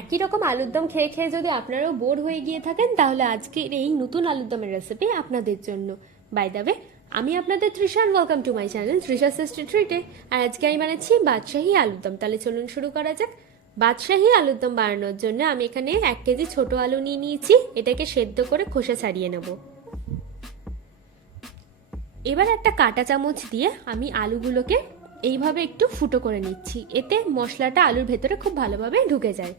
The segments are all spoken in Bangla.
একই রকম আলুর দম খেয়ে খেয়ে যদি আপনারাও বোর হয়ে গিয়ে থাকেন তাহলে আজকের এই নতুন আলুর দমের রেসিপি আপনাদের জন্য। বাই দ্য ওয়ে, আমি আপনাদের Trisha, welcome to my channel Trisha tasty ট্রিটে। আর আজকে আমি বানাচ্ছি বাদশাহী আলুর দম। তাহলে চলুন শুরু করা যাক। বাদশাহী আলুর দম বানানোর জন্য আমি এখানে 1 কেজি ছোট আলু নিয়ে নিয়েছি। এটাকে সেদ্ধ করে খোসা ছাড়িয়ে নেব। এবার একটা কাঁটা চামচ দিয়ে আমি আলুগুলোকে এইভাবে একটু ফুটো করে নিচ্ছি, এতে মশলাটা আলুর ভেতরে খুব ভালোভাবে ঢুকে যায়।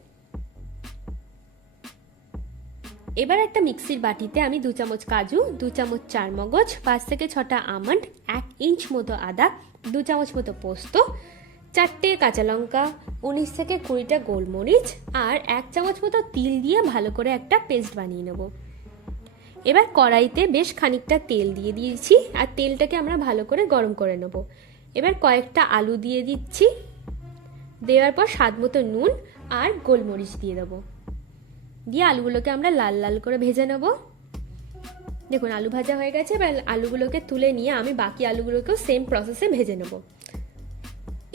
এবার একটা মিক্সির বাটিতে আমি 2 চামচ কাজু, 2 চামচ চারমগজ, 5 থেকে 6টা আমন্ড, 1 ইঞ্চ মতো আদা, 2 চামচ মতো পোস্ত, 4টে কাঁচা লঙ্কা, 19 থেকে 20টা গোলমরিচ আর 1 চামচ মতো তিল দিয়ে ভালো করে একটা পেস্ট বানিয়ে নেব। এবার কড়াইতে বেশ খানিকটা তেল দিয়ে দিয়েছি আর তেলটাকে আমরা ভালো করে গরম করে নেব। এবার কয়েকটা আলু দিয়ে দিচ্ছি, দেওয়ার পর স্বাদ মতো নুন আর গোলমরিচ দিয়ে দেবো। দিয়ে আলুগুলোকে আমরা লাল লাল করে ভেজে নেব। দেখুন আলু ভাজা হয়ে গেছে। এবার আলুগুলোকে তুলে নিয়ে আমি বাকি আলুগুলোকেও সেম প্রসেসে ভেজে নেব।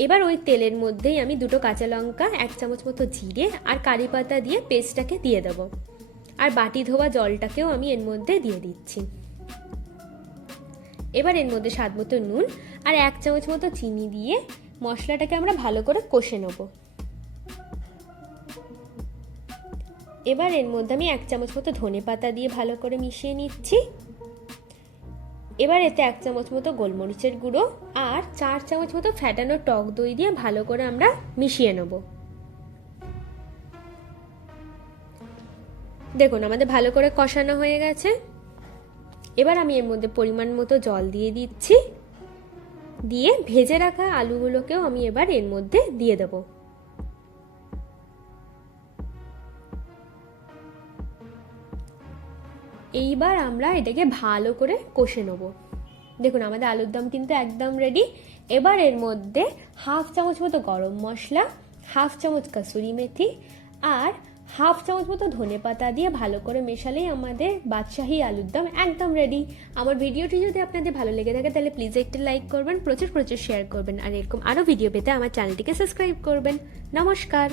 এবার ওই তেলের মধ্যেই আমি 2টো কাঁচা লঙ্কা, 1 চামচ মতো জিরে আর কারি পাতা দিয়ে পেস্টটাকে দিয়ে দেবো। আর বাটি ধোয়া জলটাকেও আমি এর মধ্যে দিয়ে দিচ্ছি। এবার এর মধ্যে স্বাদ মতো নুন আর 1 চামচ মতো চিনি দিয়ে মশলাটাকে আমরা ভালো করে কষে নেব। এবার এর মধ্যে আমি 1 চামচ মতো ধনে পাতা দিয়ে ভালো করে মিশিয়ে নিচ্ছি। এবার এতে 1 চামচ মতো গোলমরিচের গুঁড়ো আর 4 চামচ মতো ফ্যাটানো টক দই দিয়ে ভালো করে আমরা মিশিয়ে নেব। দেখুন আমাদের ভালো করে কষানো হয়ে গেছে। এবার আমি এর মধ্যে পরিমাণ মতো জল দিয়ে দিচ্ছি, দিয়ে ভেজে রাখা আলুগুলোকেও আমি এবার এর মধ্যে দিয়ে দেব। এইবার আমরা এটাকে ভালো করে কষে নেব। দেখুন আমাদের আলুর দম কিন্তু একদম রেডি। এবার এর মধ্যে 1/2 চামচ মতো গরম মশলা, 1/2 চামচ কাসুরি মেথি আর 1/2 চামচ মতো ধনে পাতা দিয়ে ভালো করে মেশালেই আমাদের বাদশাহী আলুর দম একদম রেডি। আমার ভিডিওটি যদি আপনাদের ভালো লেগে থাকে তাহলে প্লিজ একটা লাইক করবেন, প্রচুর শেয়ার করবেন আর এরকম আরও ভিডিও পেতে আমার চ্যানেলটিকে সাবস্ক্রাইব করবেন। নমস্কার।